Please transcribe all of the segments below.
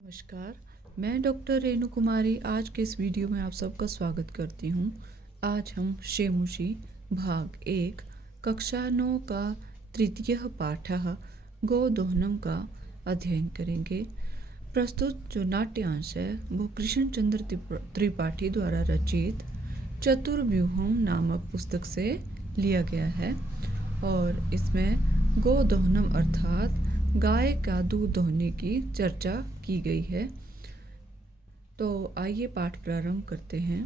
नमस्कार, मैं डॉक्टर रेणु कुमारी आज के इस वीडियो में आप सबका स्वागत करती हूँ। आज हम शेमुषी भाग 1 कक्षा 9 का तृतीय पाठः गोदोहनम का अध्ययन करेंगे। प्रस्तुत जो नाट्यांश है वो कृष्ण चंद्र त्रिपाठी द्वारा रचित चतुर्व्यूहम नामक पुस्तक से लिया गया है और इसमें गोदोहनम अर्थात गाय का दूध दोहने की चर्चा की गई है। तो आइए पाठ प्रारंभ करते हैं।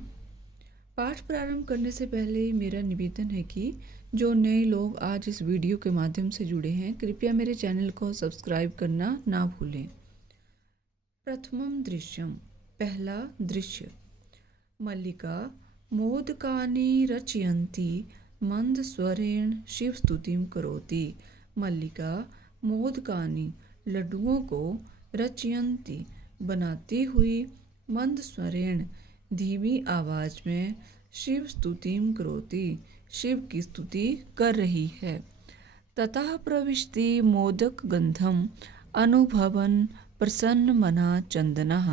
पाठ प्रारंभ करने से पहले मेरा निवेदन है कि जो नए लोग आज इस वीडियो के माध्यम से जुड़े हैं, कृपया मेरे चैनल को सब्सक्राइब करना ना भूलें। प्रथमम दृश्यम, पहला दृश्य। मल्लिका मोदकानि रचयन्ती मंद स्वरेण शिव स्तुतिम करोति। मल्लिका मोदकानि लड्डुओं को रचयन्ती बनाती हुई मंद स्वरेण धीमी आवाज में शिव स्तुतिम करोति शिव की स्तुति कर रही है। ततः प्रविशति मोदक गंधम अनुभवन प्रसन्न मना चंदनः।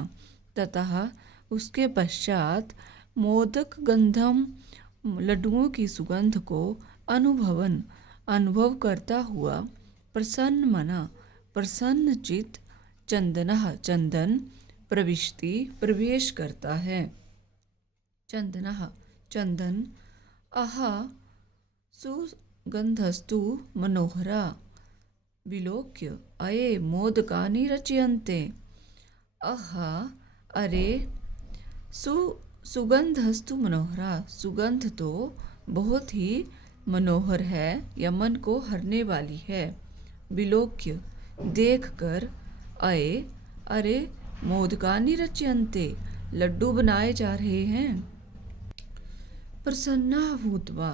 ततः उसके पश्चात मोदक गंधम लड्डुओं की सुगंध को अनुभव करता हुआ प्रसन्न मना प्रसन्न चित चंदनः चंदन प्रविशति प्रवेश करता है। चंदनः चंदन अहा सुगंधस्तु मनोहरा विलोक्य अये मोदकानि रचयन्ते। अहा अरे सुगंधस्तु मनोहरा, सुगंध तो बहुत ही मनोहर है या मन को हरने वाली है। विलोक्य देखकर, अये अरे मोदकानि रचयन्ते लड्डू बनाए जा रहे हैं। प्रसन्ना भूत्वा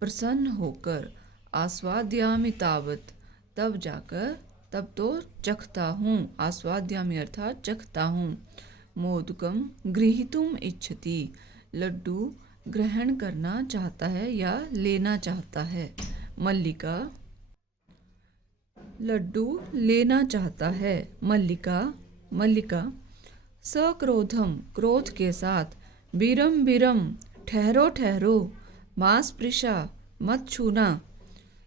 प्रसन्न होकर, आस्वाद्यामि तावत तब जाकर, तब तो चखता हूँ। आस्वाद्यामि अर्थात चखता हूँ। मोदकम गृहीतुम इच्छति, लड्डू ग्रहण करना चाहता है या लेना चाहता है। मल्लिका लड्डू लेना चाहता है। मल्लिका सक्रोधम क्रोध के साथ, बीरम ठहरो ठहरो, मांसपृशा मत छूना,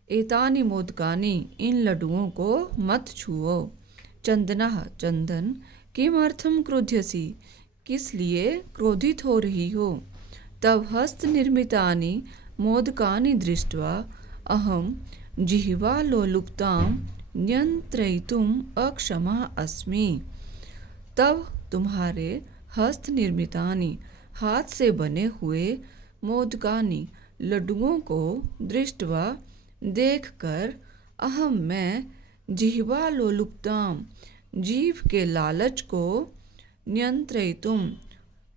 एतानि मोदकानि इन लड्डुओं को मत छुओ। चंदनः चंदन किमर्थम क्रोध्यसि, किस लिए क्रोधित हो रही हो। तब हस्त निर्मितानि मोदकानि दृष्ट्वा अहम जिह्वा लोलुपताम नियंत्रयितुम अक्षमा अस्मि। तब तुम्हारे हस्त निर्मितानि हाथ से बने हुए मोदकानि लड्डुओं को दृष्टवा देखकर, अहम मैं जिह्वा लोलुपताम जीभ के लालच को नियंत्रयितुम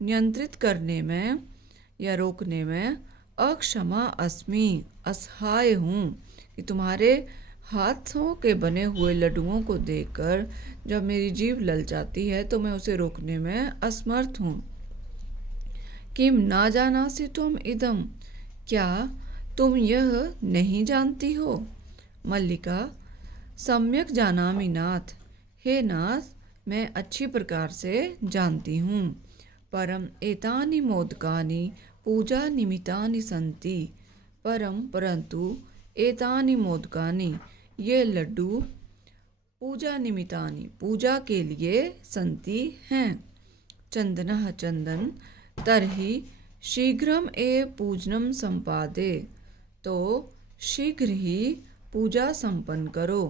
नियंत्रित करने में या रोकने में अक्षमा अस्मि असहाय हूँ। कि तुम्हारे हाथों के बने हुए लड्डुओं को देखकर जब मेरी जीभ ललचाती है तो मैं उसे रोकने में असमर्थ हूँ। किम ना जानासि तुम इदम, क्या तुम यह नहीं जानती हो। मल्लिका सम्यक जानामि नाथ, हे नाथ मैं अच्छी प्रकार से जानती हूँ। परम एतानि मोदकानि पूजा निमित्तानि सन्ति, परंतु एतानि मोदकानि ये लड्डू पूजा निमित्तानि पूजा के लिए सन्ति हैं। चंदनः चंदन तर्हि शीघ्रम एव पूजनम संपादे, तो शीघ्र ही पूजा संपन्न करो।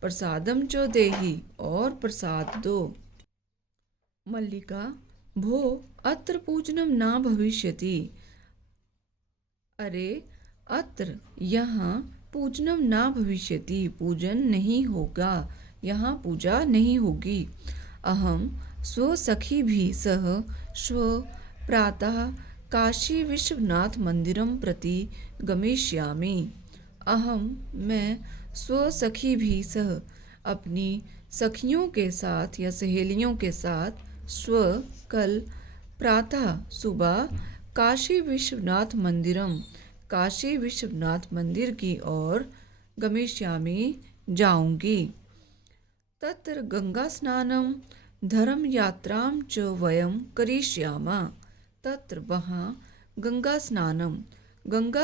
प्रसादम च देहि और प्रसाद दो। मल्लिका भो अत्र पूजनम ना भविष्यति, अरे अत्र यहाँ पूजनम ना भविष्यति पूजन नहीं होगा, यहाँ पूजा नहीं होगी। अहम स्वसखी भी सह श्व प्रातः काशी विश्वनाथ मंदिरम प्रति गमिष्यामि। अहम मैं स्वसखी भी सह अपनी सखियों के साथ या सहेलियों के साथ स्व कल प्रातः सुबह काशी विश्वनाथ मंदिरम काशी विश्वनाथ मंदिर की ओर गमिष्यामि जाऊंगी। तत्र गंगा स्नानम धर्मयात्रां च वयं करिष्यामः। तत्र वहाँ गंगा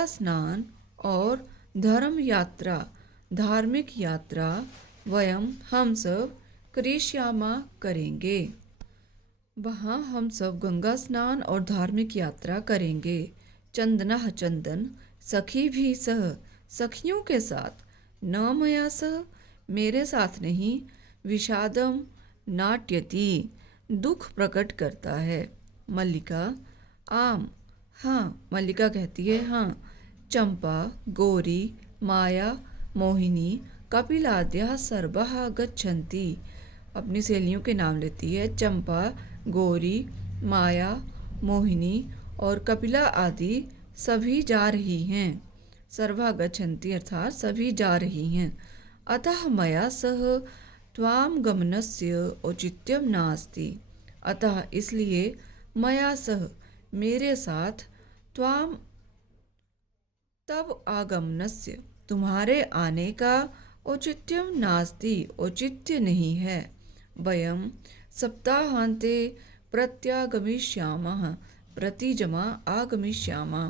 स्नान और धर्म यात्रा धार्मिक यात्रा हम सब करिष्यामः करेंगे। वहाँ हम सब गंगा स्नान और धार्मिक यात्रा करेंगे। चंदनः चंदन, सखी भी सह, सखियों के साथ, न मया सह, मेरे साथ नहीं, विषादम नाट्यति, दुख प्रकट करता है। मल्लिका आम, हाँ, मल्लिका कहती है हाँ। चंपा, गौरी, माया, मोहिनी, कपिलाद्या सर्वः गच्छन्ति, अपनी सहेलियों के नाम लेती है। चंपा, गौरी, माया, मोहिनी और कपिला आदि सभी जा रही हैं। सर्वा गच्छन्ति अर्थात सभी जा रही हैं। अतः मया सह त्वाम गमनस्य औचित्यम नास्ति, अतः इसलिए मया सह मेरे साथ, त्वाम तब आगमनस्य तुम्हारे आने का, औचित्यम नास्ति औचित्य नहीं है। वयम सप्ताहांते प्रत्यागमिष्यामः, प्रति जमा आगमिष्यामः,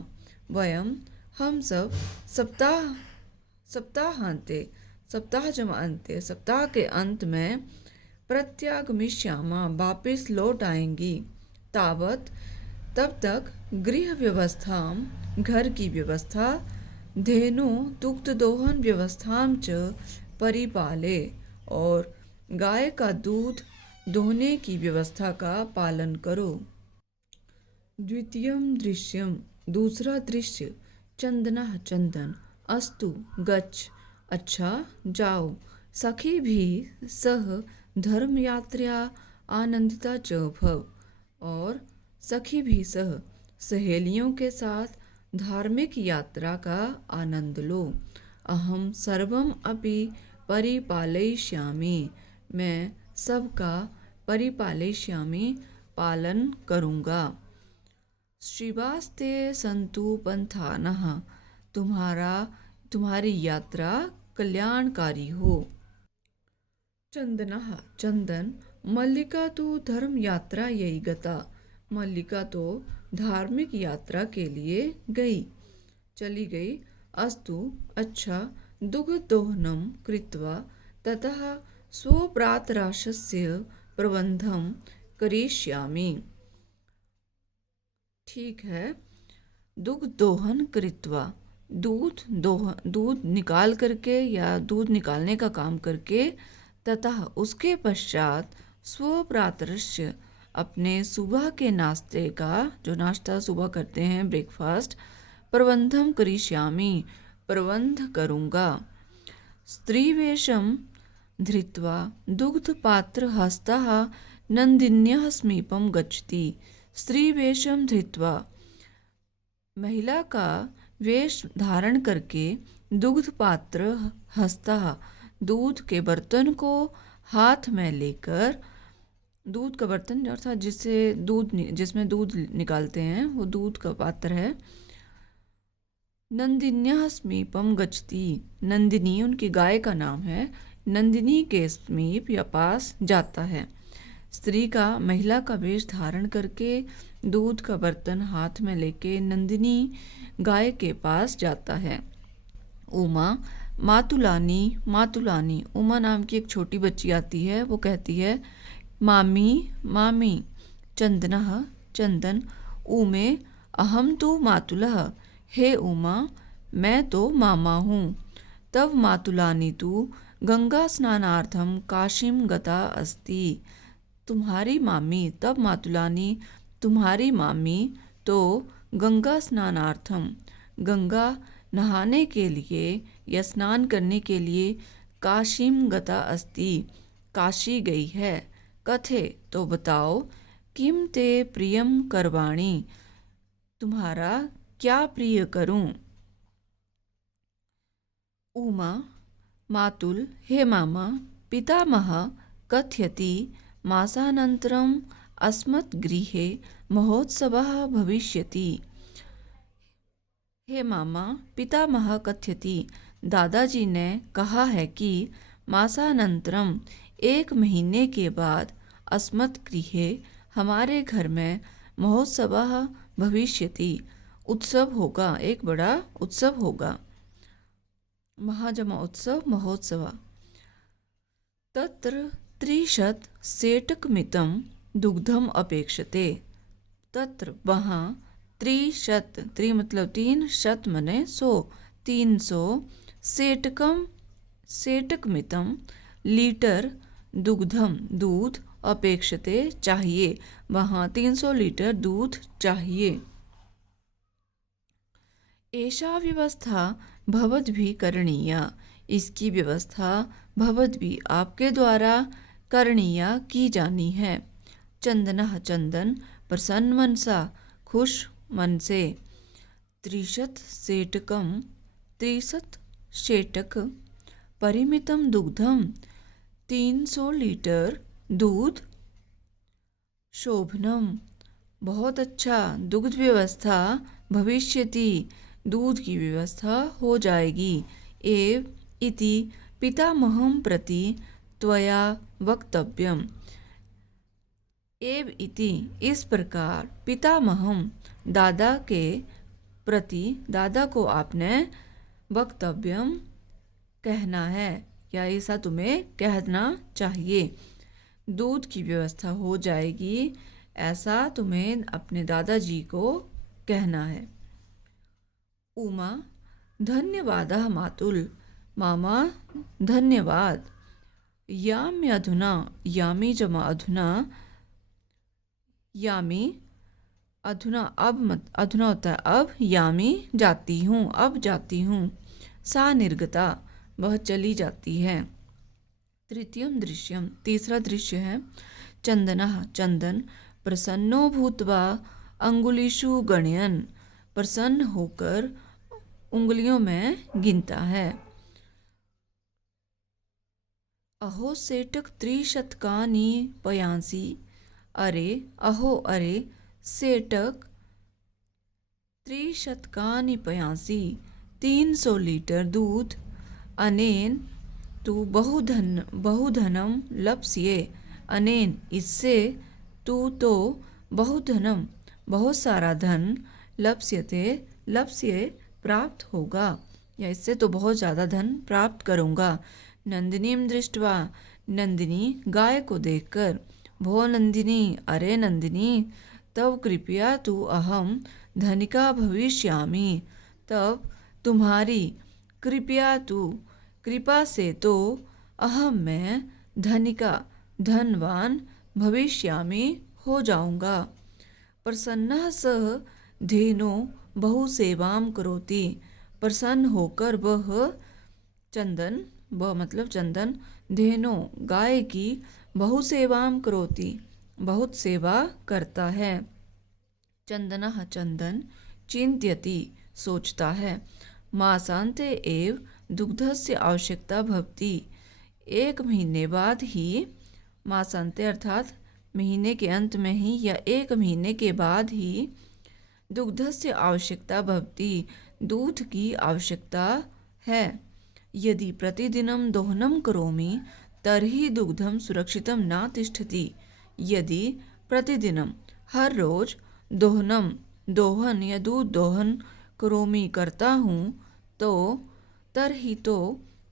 वयम हम सब सप्ताहांते सप्ताह जमा अंत्य सप्ताह के अंत में प्रत्यागमिष्यामः वापिस लौट आएंगी। तावत तब तक गृह व्यवस्था घर की व्यवस्था, धेनु दुग्ध दोहन व्यवस्थाम च परिपाले और गाय का दूध दोहने की व्यवस्था का पालन करो। द्वितीयम दृश्यम, दूसरा दृश्य। चंदनः चंदन, अस्तु गच्छ, अच्छा जाओ, सखी भी सह धर्म यात्रा आनंदिता च भव, और सखी भी सह सहेलियों के साथ धार्मिक यात्रा का आनंद लो। अहम सर्वम अपि परिपालयिष्यामि, मैं सबका परिपालयिष्यामि पालन करूँगा। शिवास्ते संतु पंथानः, तुम्हारी यात्रा कल्याणकारी हो। चंदनः चंदन, मल्लिका तो धर्म यात्रा यही गता, मल्लिका तो धार्मिक यात्रा के लिए चली गई। अस्तु अच्छा, दुग्ध दोहनम कृत्वा ततः स्वप्रातराशस्य प्रबंधम करिष्यामि, ठीक है। दुग्ध दोहन कृत्वा, दूध निकाल करके या दूध निकालने का काम करके, ततः उसके पश्चात स्वप्रातरस्य अपने सुबह के नाश्ते का, जो नाश्ता सुबह करते हैं ब्रेकफास्ट, प्रबंधम करिष्यामि प्रबंध करूँगा। स्त्रीवेशम धृत्वा दुग्धपात्र हस्तः नंदिन्यः समीपम गच्छति, स्त्रीवेशम धृत्वा महिला का वेश धारण करके, दुग्ध पात्र हस्तः दूध के बर्तन को हाथ में लेकर, दूध का बर्तन अर्थात जिसमें दूध निकालते हैं वो दूध का पात्र है। नंदिन्यः समीपम गच्छति, नंदिनी उनकी गाय का नाम है, नंदिनी के समीप या पास जाता है। स्त्री का महिला का वेश धारण करके दूध का बर्तन हाथ में लेके नंदिनी गाय के पास जाता है। उमा मातुलानी, उमा नाम की एक छोटी बच्ची आती है, वो कहती है मामी। चंदनः चंदन, उमे अहम तु मातुलः, हे उमा मैं तो मामा हूँ। तब मातुलानी तु गंगा स्नानार्थम काशीम गता अस्ति, तुम्हारी मामी तो गंगा स्नानार्थम, गंगा नहाने के लिए या स्नान करने के लिए, काशीम गता अस्ति, काशी गई है। कथे तो बताओ, किम ते प्रियम करवाणी, तुम्हारा क्या प्रिय करूं। उमा मातुल, हे मामा, पितामह कथयति मासानन्तरम् अस्मत् गृहे महोत्सवः भविष्यति। हे मामा, पितामह कथयति, दादाजी ने कहा है कि मासानंतरम, एक महीने के बाद, अस्मत् गृहे, हमारे घर में, महोत्सवः भविष्यति, उत्सव होगा, एक बड़ा उत्सव होगा। महाजमा उत्सव, महोत्सव। तत्र 30 सेटकमितं दुग्धम अपेक्षते। तत्र वहाँ 30 त्रि मतलब 300 मने 100 300 सेटकमितं लीटर दुग्धम दूध अपेक्षते चाहिए, वहाँ 300 लीटर दूध चाहिए। एषा व्यवस्था भवद्भिः करणीया, इसकी व्यवस्था भवद्भिः आपके द्वारा करणीया की जानी है। चंदनः चंदन, प्रसन्न मनसा खुश मन से। 30 सेटक परिमितम दुग्धम 300 लीटर दूध। शोभनम बहुत अच्छा, दुग्ध व्यवस्था। भविष्यति दूध की व्यवस्था हो जाएगी। एव इति पितामहं प्रति त्वया वक्तव्यम। एव इति इस प्रकार, पितामहम दादा के प्रति, दादा को आपने वक्तव्यम कहना है, या ऐसा तुम्हें कहना चाहिए। दूध की व्यवस्था हो जाएगी, ऐसा तुम्हें अपने दादाजी को कहना है। उमा धन्यवादः मातुल, मामा धन्यवाद। यामि अधुना, यामी जमा अधुना, यामी अधुना अब मत, अधुना होता है अब, यामी जाती हूँ, अब जाती हूँ। सा निर्गता वह चली जाती है। तृतीयम दृश्यम तीसरा दृश्य है। चंदनः चंदन, प्रसन्नो भूत्वा अंगुलीषु गणयन्, प्रसन्न होकर उंगलियों में गिनता है। अहो सेटक 30 पयांसी, अरे अहो अरे, सेटक 30 पयांसी 300 लीटर दूध। अनेन तू बहुधनम लप्स्ये, अनेन इससे, तू तो बहुधनम बहुत सारा धन, लप्स्ये प्राप्त होगा, या इससे तो बहुत ज़्यादा धन प्राप्त करूँगा। नंदिनीम दृष्ट्वा, नंदिनी गाय को देखकर। भो नंदिनी, अरे नंदिनी, तब कृपया तू अहम धनिका भविष्यामि, तब तुम्हारी कृपा से तो अहम मैं धनिका धनवान भविष्यामि हो जाऊंगा। प्रसन्नः सः धेनो बहु सेवाम करोति, प्रसन्न होकर वह चंदन, वह मतलब चंदन, धेनो गाय की, बहु सेवाम करोति बहुत सेवा करता है। चंदनः चंदन, चिंत्यति सोचता है। मासान्ते एव दुग्धस्य आवश्यकता भवति, 1 महीने बाद ही, मासान्ते अर्थात महीने के अंत में ही या 1 महीने के बाद ही, दुग्धस्य आवश्यकता भवति दूध की आवश्यकता है। यदि प्रतिदिनं दोहनं करोमि तर्हि दुग्धं सुरक्षितं न तिष्ठति, यदि प्रतिदिनं हर रोज दोहन या दूध दोहन करोमि करता हूँ, तो तर्हि तो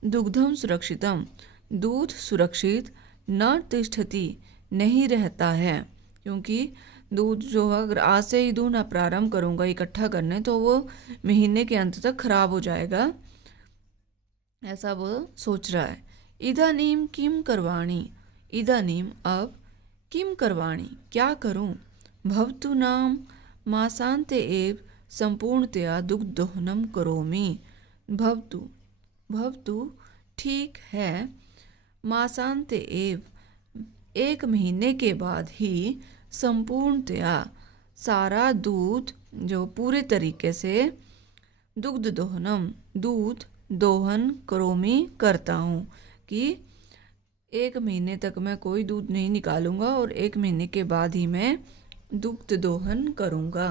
दुग्धम सुरक्षितम दूध सुरक्षित, न तिष्ठति नहीं रहता है, क्योंकि दूध जो अगर आज से ही दूध प्रारंभ करूँगा इकट्ठा करने, तो वो महीने के अंत तक खराब हो जाएगा, ऐसा वो सोच रहा है। इदानीम किम करवाणी, इदानीम अब, किम करवाणी क्या करूं, भवतु नाम मासान्ते एव संपूर्णतया दुग्धोहनम करोमि। भवतु ठीक है, मासान्ते एव 1 महीने के बाद ही, संपूर्णतया सारा दूध जो पूरे तरीके से, दुग्ध दोहनम दूध दोहन करोमि करता हूँ, कि 1 महीने तक मैं कोई दूध नहीं निकालूंगा और 1 महीने के बाद ही मैं दुग्ध दोहन करूँगा।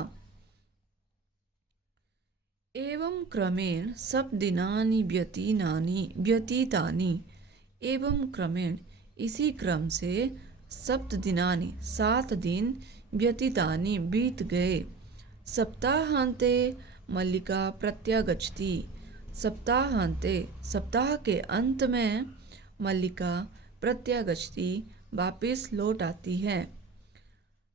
एवं क्रमेण सब दिनानि व्यतीतानि, एवं क्रमेण इसी क्रम से सप्तदिनानि 7 दिन व्यतीतानि बीत गए। सप्ताहान्ते मल्लिका प्रत्यागच्छति। सप्ताहान्ते सप्ताह के अंत में मल्लिका प्रत्यागच्छति वापिस लौट आती है।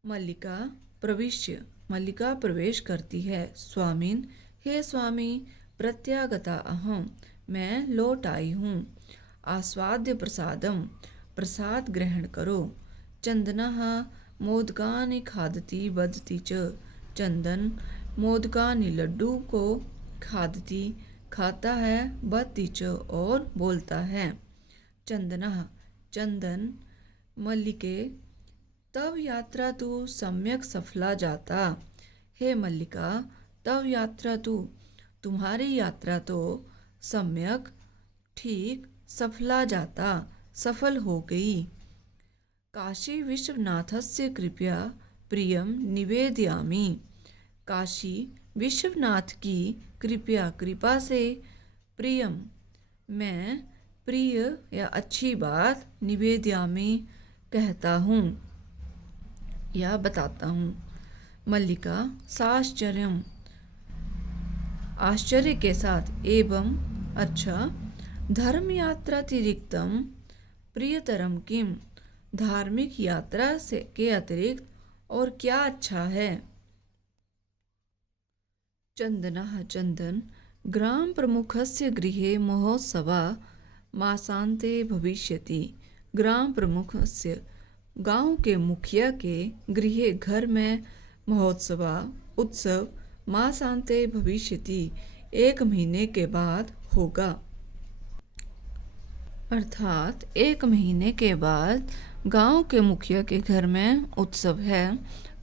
मल्लिका प्रविश्य मल्लिका प्रवेश करती है। स्वामिन हे स्वामी प्रत्यागता अहम मैं लौट आई हूँ। आस्वाद्य प्रसादम प्रसाद ग्रहण करो। चंदनः मोदकानि खादति वदति च। चंदन मोदकानि लड्डू को खादति खाता है वदति च और बोलता है। चंदनः चंदन मल्लिके तव यात्रा तु सम्यक सफला जाता। हे मल्लिका तव यात्रा तु तुम्हारी यात्रा तो सम्यक ठीक सफला जाता सफल हो गई। काशी विश्वनाथस्य कृपया प्रियम निवेदयामि। काशी विश्वनाथ की कृपा से प्रियम मैं प्रिय या अच्छी बात निवेदयामि कहता हूँ या बताता हूँ। मल्लिका साश्चर्यम आश्चर्य के साथ एवं अच्छा धर्म यात्रातिरिक्तम प्रियतरम किम धार्मिक यात्रा से के अतिरिक्त और क्या अच्छा है। चंदनः चंदन ग्राम प्रमुखस्य गृहे महोत्सवा मासान्ते भविष्यति। ग्राम प्रमुखस्य गांव के मुखिया के गृहे घर में महोत्सवा उत्सव मासान्ते भविष्यति 1 महीने के बाद होगा। अर्थात 1 महीने के बाद गांव के मुखिया के घर में उत्सव है।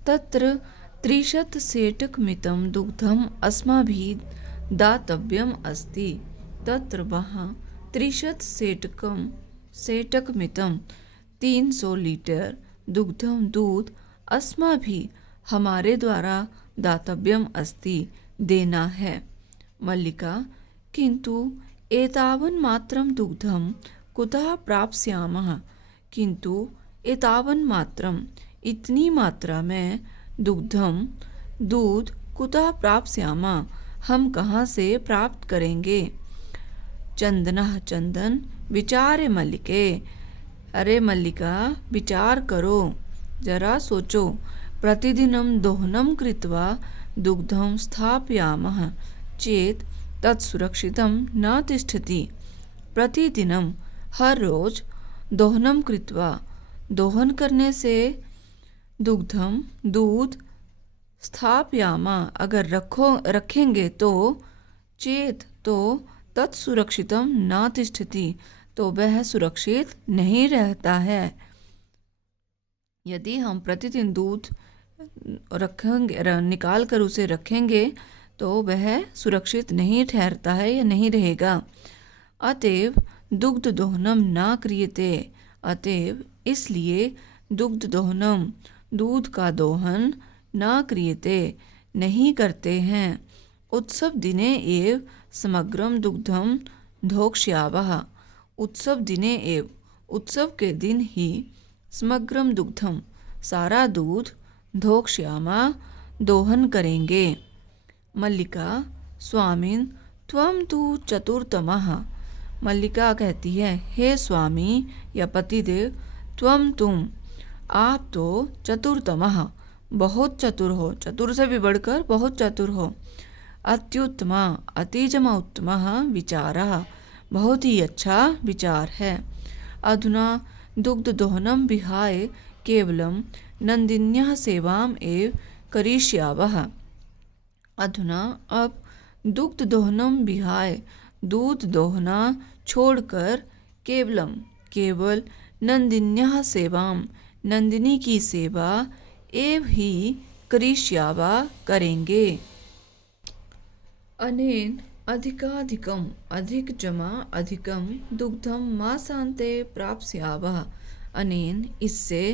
तत्र 30 सेटकमितं दुग्धम अस्माभिः दातव्यम अस्ति। तत्र वहाँ 30 सेटकमितं 300 लीटर दुग्धम दूध अस्माभिः हमारे द्वारा दातव्यम अस्ति देना है। मल्लिका किंतु एतावन् मात्रं दुग्धं कुतः प्राप्स्यामः। किंतु एतावन् मात्रम इतनी मात्रा में दुग्धम दूध कुतः प्राप्स्यामः हम कहाँ से प्राप्त करेंगे। चंदनः चंदन विचारे मल्लिके अरे मल्लिका विचार करो जरा सोचो। प्रतिदिनं दोहनं कृत्वा दुग्धं स्थापयामः चेत् तत् सुरक्षितं न तिष्ठति। प्रतिदिनं हर रोज दोहनं कृत्वा दोहन करने से दुग्धम दूध स्थापयामः अगर रखेंगे तो चेत तो तत् सुरक्षितं न तिष्ठति तो वह सुरक्षित नहीं रहता है। यदि हम प्रतिदिन दूध रखेंगे निकाल कर उसे रखेंगे तो वह सुरक्षित नहीं ठहरता है या नहीं रहेगा। अतएव दुग्ध दोहनम न क्रियते। अतएव इसलिए दुग्ध दोहनम दूध का दोहन न क्रियते नहीं करते हैं। उत्सव दिने एव समग्रम दुग्धम धोक्ष्यावः। उत्सव दिने एव उत्सव के दिन ही समग्रम दुग्धम सारा दूध धोक्ष्यामा दोहन करेंगे। मल्लिका स्वामिन त्वं तु चतुर्तमः। मल्लिका कहती है हे स्वामी या पतिदेव तुम आप तो चतुर्तमः बहुत चतुर हो। चतुर से भी बढ़कर बहुत चतुर हो। अत्युत्तमा अतिजमा उत्तमः विचारः बहुत ही अच्छा विचार है। अधुना दुग्ध दोहनम विहाय केवलम नंदिन्याः सेवाम एव करिष्यावः। अधुना अब दुग्ध दोहनम विहाय दूध दोहना छोड़कर केवल नंदिन्याः सेवाम नंदिनी की सेवा एव ही करिष्यावा करेंगे। अनेन अधिकाधिकम अधिक जमा अधिकम दुग्धम मासान्ते प्राप्स्यावः। अनेन इससे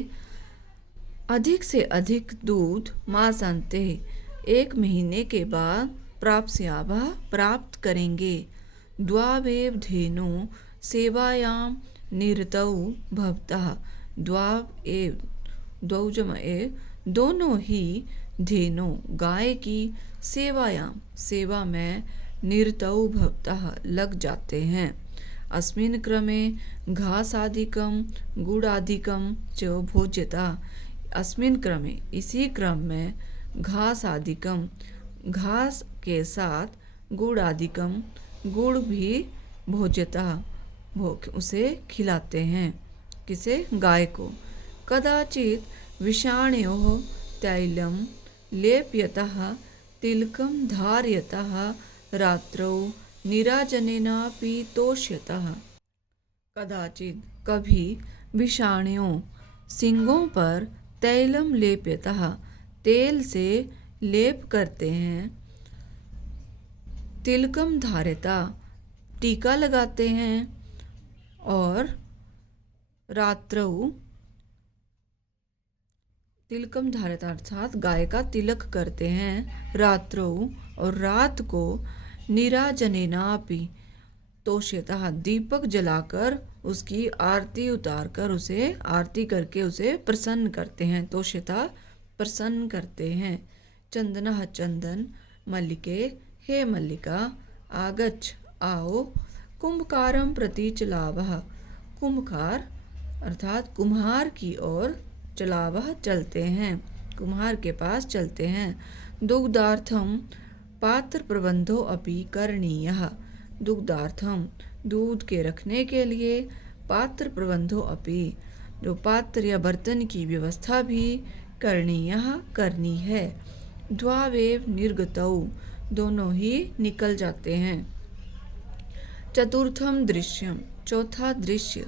अधिक से अधिक दूध मासान्ते 1 महीने के बाद प्राप्स्यावः प्राप्त करेंगे। द्वावेव धेनु सेवायां निरतौ भवतः। द्वाव एव द्वौजम एव दोनों ही धेनो गाय की सेवा में निरतौ भवतः लग जाते हैं। अस्मिन् क्रमे घासादिकं गुडादिकं च भोज्यता। अस्मिन् क्रमे इसी क्रम में घासादिकं घास के साथ गुडादिकं गुड़ भी भोज्यता उसे खिलाते हैं। किसे? गाय को। कदाचित विषाणयोः तैलं लेप्यतः तिलकं धारयतः रात्रौ नीराजनेनापि तोष्यतः। कदाचित कभी विषाणुओं सींगों पर तैलम लेप्यतः तेल से लेप करते हैं। तिलकम धारयता टीका लगाते हैं और रात्रौ तिलकम धारयता अर्थात गाय का तिलक करते हैं रात्रौ और रात को नीराजनेनापि तोष्यतः दीपक जलाकर उसकी आरती उतारकर उसे आरती करके उसे प्रसन्न करते हैं। तोष्यता प्रसन्न करते हैं। चंदनः चंदन मल्लिके हे मल्लिका आगच्छ आओ कुंभकारं प्रति चलावः कुंभकार अर्थात कुम्हार की ओर चलावः चलते हैं। कुम्हार के पास चलते हैं। दुग्धार्थम पात्र प्रबंधो अपि करणीयः दुग्धार्थम दूध के रखने के लिए पात्र प्रबंधो अपि जो पात्र या बर्तन की व्यवस्था भी करणीयः करनी है। द्वावेव निर्गतौ दोनों ही निकल जाते हैं। चतुर्थम दृश्यम चौथा दृश्य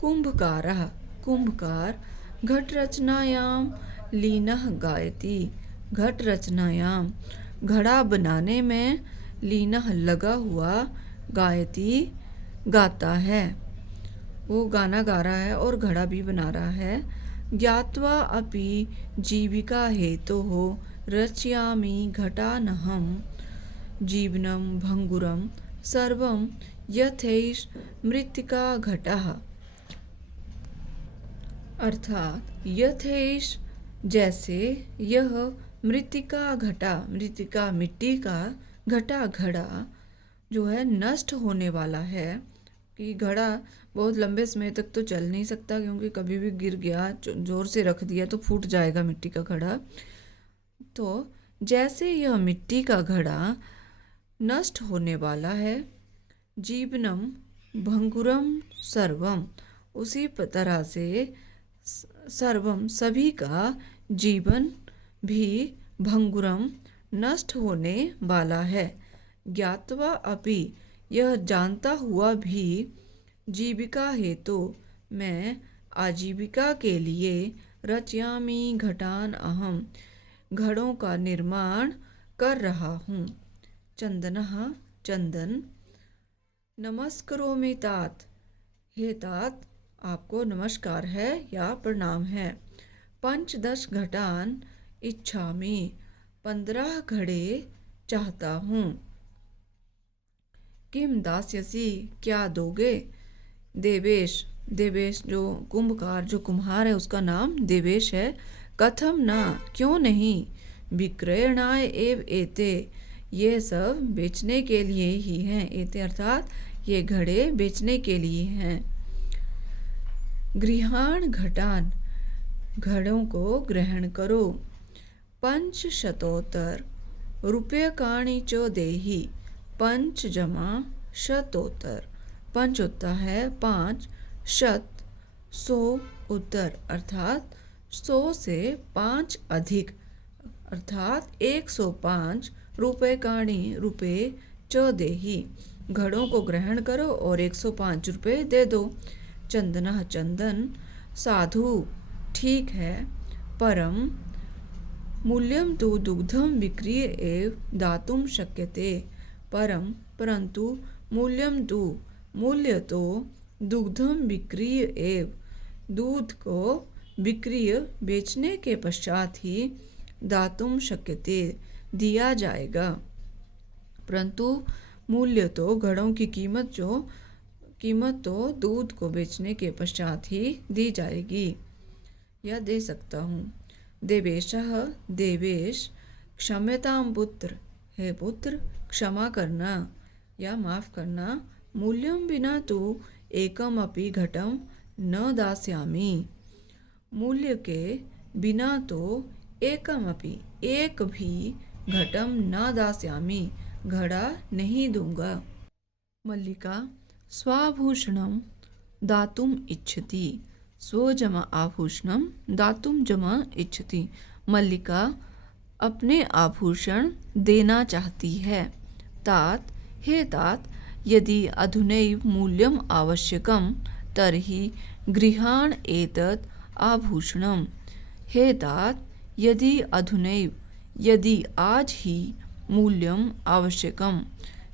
कुंभकारः कुंभकार घट रचनायाम लीनः गायति घट रचनायाम घड़ा बनाने में लीनः लगा हुआ गायति गाता है। वो गाना गा रहा है और घड़ा भी बना रहा है। ज्ञात्वा अपि जीविका हेतोः रचयामि घटानहं जीवनं भंगुरं सर्वं यथैष मृत्तिका घटः अर्थात यथेश जैसे यह मृत्तिका घटा मृत्तिका मिट्टी का घटा घड़ा जो है नष्ट होने वाला है कि घड़ा बहुत लंबे समय तक तो चल नहीं सकता क्योंकि कभी भी गिर गया जोर से रख दिया तो फूट जाएगा मिट्टी का घड़ा। तो जैसे यह मिट्टी का घड़ा नष्ट होने वाला है जीवनम भंगुरम सर्वम उसी तरह से सर्वम सभी का जीवन भी भंगुरम नष्ट होने वाला है। ज्ञात्वा अपि यह जानता हुआ भी जीविका हेतु मैं आजीविका के लिए रचयामि घटान अहम घड़ों का निर्माण कर रहा हूँ। चंदनः चंदन नमस्करोमि तात हे तात आपको नमस्कार है या प्रणाम है। पंचदश घटान इच्छामि 15 घड़े चाहता हूँ। किम दास्यसि क्या दोगे। देवेश देवेश जो कुंभकार जो कुम्हार है उसका नाम देवेश है। कथम ना क्यों नहीं। विक्रयणाय एव एते ये सब बेचने के लिए ही हैं। एते अर्थात ये घड़े बेचने के लिए हैं। गृहाण घटान घड़ों को ग्रहण करो। पंचशतोत्तर रूप्यकाणि च देहि पंच जमा शतोत्तर पंच होता है 5 शत 100 उत्तर अर्थात 100 से 5 अधिक अर्थात 105 रुपये काणी रुपये च देहि घड़ों को ग्रहण करो और 105 रुपये दे दो। चंदनः चंदन साधु ठीक है। परम मूल्यम तो दुग्धम विक्रीय एव दातुम शक्यते। परम परंतु मूल्यम तो मूल्य तो दुग्धम विक्रीय एव दूध को विक्रीय बेचने के पश्चात ही दातुम शक्यते दिया जाएगा। परंतु मूल्य तो घड़ों की कीमत जो कीमत तो दूध को बेचने के पश्चात ही दी जाएगी या दे सकता हूँ। देवेशः देवेश क्षम्यतां पुत्र, हे पुत्र क्षमा करना या माफ़ करना। मूल्यं विना तु एकमपि घटं न दास्यामि, मूल्य के बिना तो एकमपि एक भी घटम न दास्यामि घड़ा नहीं दूंगा। मल्लिका स्वाभूषणं दातुम् इच्छति, स्वजम आभूषणं दातुम जमा इच्छति। मल्लिका अपने आभूषण देना चाहती है। तात हे तात यदि अधुनैव मूल्यम आवश्यकं तर्हि गृहाण एतत् आभूषणम्। हे तात यदि अधुनैव यदि आज ही मूल्यम आवश्यकम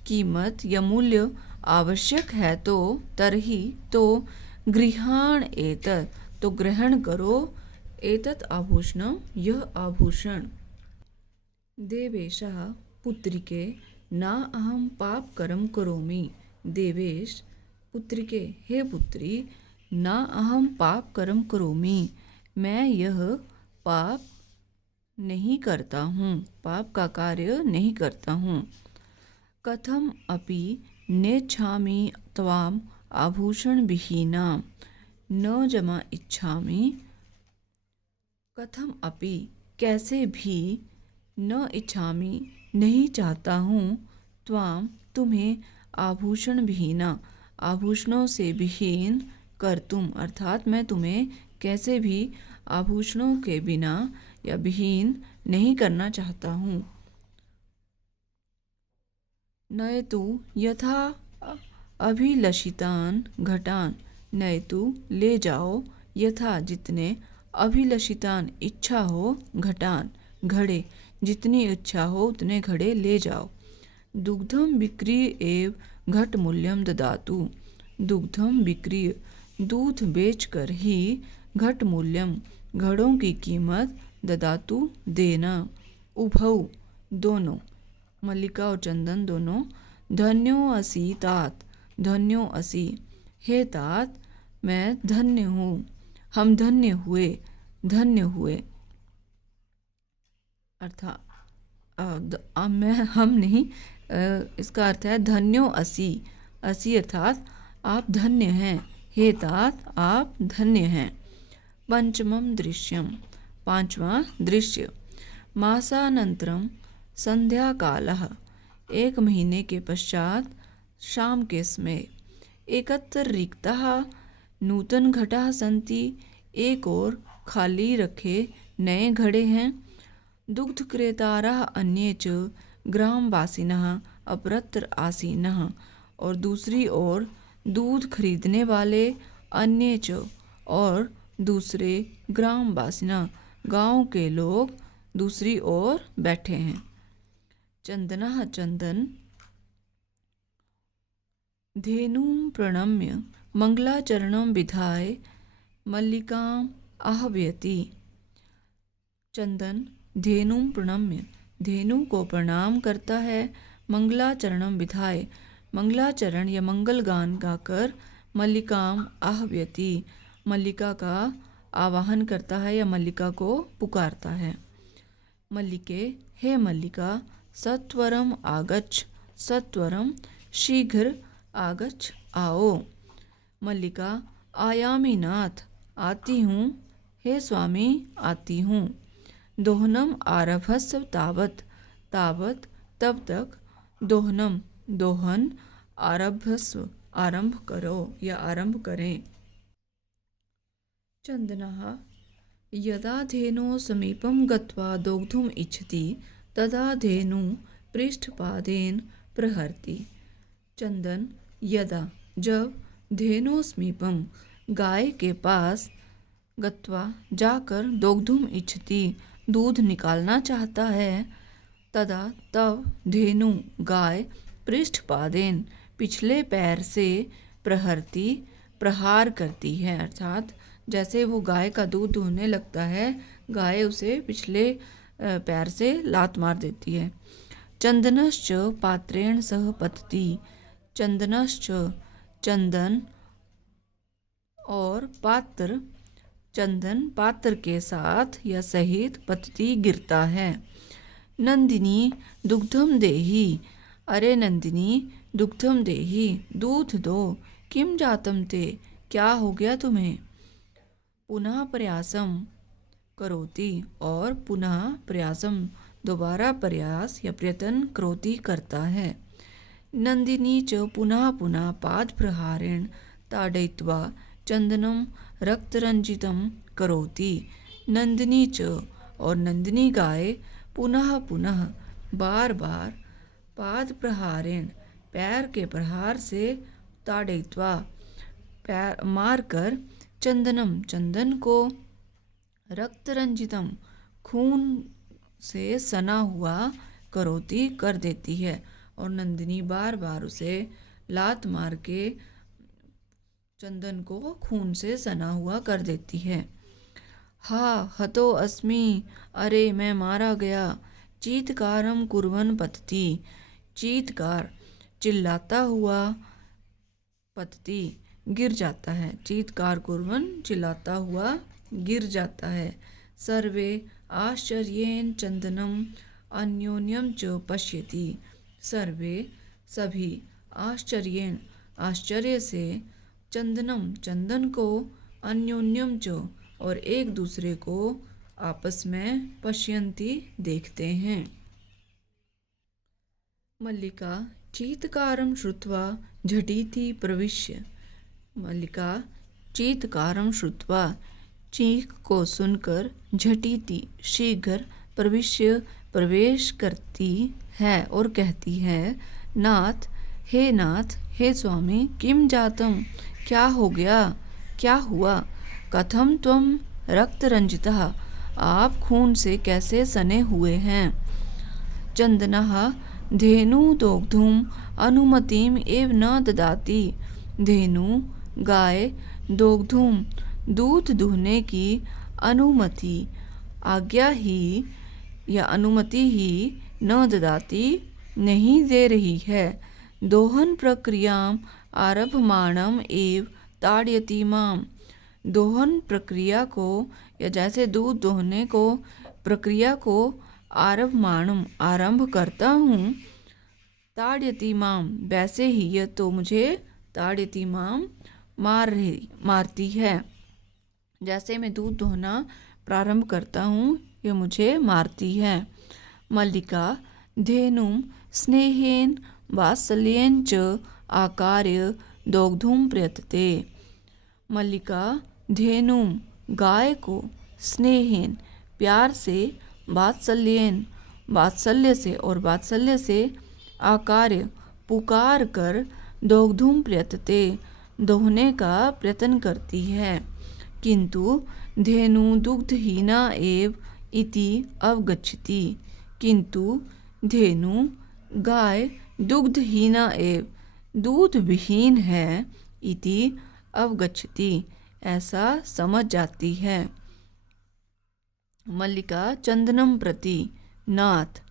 कीमत या मूल्य आवश्यक है तो तरही तो गृहाण एतत् तो ग्रहण करो एतत् आभूषणम यह आभूषण। देवेशः पुत्रिके ना अहम पाप कर्म करोमि। देवेश पुत्रिके हे पुत्री ना अहम पाप कर्म करोमि मैं यह पाप नहीं करता हूँ, पाप का कार्य नहीं करता हूँ। कथम अपि नेच्छामि त्वाम आभूषण विहीनाम न जमा इच्छामि। कथम अपि कैसे भी न इच्छामि नहीं चाहता हूँ त्वाम तुम्हें आभूषण विहीना आभूषणों से विहीन कर तुम अर्थात मैं तुम्हें कैसे भी आभूषणों के बिना या विहीन नहीं करना चाहता हूँ। नयतु यथा अभिलषितान घटान, नयतु ले जाओ यथा जितने अभिलषितान इच्छा हो घटान घड़े जितनी इच्छा हो उतने घड़े ले जाओ। दुग्धम विक्रीय एव घट मूल्यम ददातु, दुग्धम विक्रीय दूध बेचकर ही घट मूल्यम घड़ों की कीमत ददातु देना। उभौ दोनों मल्लिका और चंदन दोनों धन्यो असि तात धन्यो असि हे तात मैं धन्य हूँ हम धन्य हुए अर्थात मैं हम नहीं इसका अर्थ है धन्यो असि असि अर्थात आप धन्य हैं हे तात आप धन्य हैं। पंचमम दृश्यम पांचवा दृश्य मासानंतरम संध्या कालः एक महीने के पश्चात शाम के समय एकत्र रिक्तः नूतन घटाः सन्ति एक और खाली रखे नए घड़े हैं। दुग्ध क्रेतारः अन्ये च ग्रामवासिनः अपरत्र आसीनः और दूसरी ओर दूध खरीदने वाले अन्य च और दूसरे ग्रामवासिना गांव के लोग दूसरी ओर बैठे हैं। चंदनः चंदन धेनुं प्रणम्य मंगलाचरणं विधाय मल्लिकाम् आह्वयति। चंदन धेनुं प्रणम्य धेनु को प्रणाम करता है। मंगलाचरणं विधाय मंगलाचरण या मंगल गान गाकर मल्लिकाम आह्वयति मल्लिका का आवाहन करता है या मल्लिका को पुकारता है। मल्लिके हे मल्लिका सत्वरम आगच्छ सत्वरम शीघ्र आगच्छ आओ। मल्लिका आयामी नाथ आती हूँ हे स्वामी आती हूँ। दोहनम आरभस्व तावत तावत तब तक दोहनम दोहन आरभस्व आरंभ करो या आरंभ करें। चंदनः यदा धेनो समीपं गत्वा दोग्धुम् इच्छति तदा धेनु पृष्ठपादेन प्रहरति। चंदन यदा जब धेनु समीपम गाय के पास गत्वा जाकर दोग्धुम इच्छति दूध निकालना चाहता है तदा तब धेनु गाय पृष्ठपादेन पिछले पैर से प्रहरती प्रहार करती है अर्थात जैसे वो गाय का दूध दूहने लगता है गाय उसे पिछले पैर से लात मार देती है। चंदनश्च पात्रेण सह पतति चंदनश्च चंदन और पात्र, चंदन पात्र के साथ या सहित पतती गिरता है। नंदिनी दुग्धम देहि, अरे नंदिनी दुग्धम देहि, दूध दो। किम जातम ते, क्या हो गया तुम्हें। पुनः प्रयासम करोति, और पुनः प्रयासम दोबारा प्रयास या प्रयत्न करोति करता है। नंदिनी च पुनः पुनः पाद प्रहारेण ताडयित्वा चंदनम रक्तरंजितम करोति। नंदिनी च, और नंदिनी गाय पुनः पुनः बार बार पाद प्रहारेण पैर के प्रहार से ताड़यित्वा पैर मारकर चंदनम चंदन को रक्तरंजितम खून से सना हुआ करोति कर देती है। और नंदिनी बार बार उसे लात मार के चंदन को खून से सना हुआ कर देती है। हा हतो अस्मि, अरे मैं मारा गया। चीत्कारम कुर्वन् पतति, चीत्कार चिल्लाता हुआ, पतति गिर जाता है। चीत्कार कुर्वन् चिल्लाता हुआ गिर जाता है। सर्वे आश्चर्येण चंदनम अन्योन्यम च पश्यति, सर्वे सभी आश्चर्येण आश्चर्य से चंदनम चंदन को अन्योन्यम च और एक दूसरे को आपस में पश्यन्ति देखते हैं। मल्लिका चीत्कारं श्रुत्वा झटिति प्रविश्य, मल्लिका चीत्कारं श्रुत्वा चीख को सुनकर झटिति शीघ्र प्रविश्य प्रवेश करती है और कहती है, नाथ हे स्वामी, किम जातम, क्या हो गया, क्या हुआ। कथम त्वम रक्तरंजितः, आप खून से कैसे सने हुए हैं। चंदनः धेनु दोग्धुम अनुमतिम एव न ददाति, धेनु गाय दोग्धुम दूध दुहने की अनुमति आज्ञा ही या अनुमति ही न ददाति नहीं दे रही है। दोहन प्रक्रियाम आरभमाणम एव ताड़यति माम, दोहन प्रक्रिया को या जैसे दूध दोहने को प्रक्रिया को आरभमाणम आरंभ करता हूँ, ताड़यति माम वैसे ही यह तो मुझे ताड़यति माम मारती है। जैसे मैं दूध दोहना प्रारंभ करता हूँ यह मुझे मारती है। मल्लिका धेनुम स्नेहेन वात्सल्येन च आकार्य दोग्धुम प्रयतते, मल्लिका धेनुम गाय को स्नेहेन प्यार से वात्सल्येन वात्सल्य से और वात्सल्य से आकार्य पुकार कर दोग्धुम प्रयतते दोहने का प्रयत्न करती है। किंतु धेनु दुग्धहीना एव इति अवगच्छति, किंतु धेनु गाय दुग्धहीना एव दूध विहीन है, इति अवगच्छति ऐसा समझ जाती है। मल्लिका चंदनम प्रति, नाथ,